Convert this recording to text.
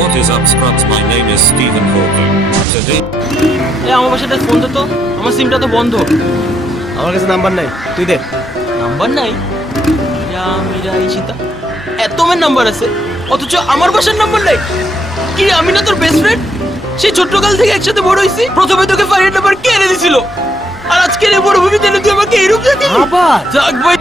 What is up, scrubs? My name is Stephen Hawking. Today. আমার বাসাটা phone দে তো, আমার সিমটা তো বন্ধ। আমার কাছে নাম্বার নাই, তুই দে। নাম্বার নাই? মীরা ঈশিতা এত মেয়ের নাম্বার আছে, অথচ আমার বাসার নাম্বার নাই। কি আমি না তোর বেস্ট ফ্রেন্ড? সেই ছোট্টকাল থেকে একসাথে বড় হইছি। প্রথমে তোকে ফারিয়ার নাম্বার কে এনে দিছিল, আর আজকে রে বড় ভূমি তেলে তুই আমাকে এরকম দেখি। আবার যাক ভাই,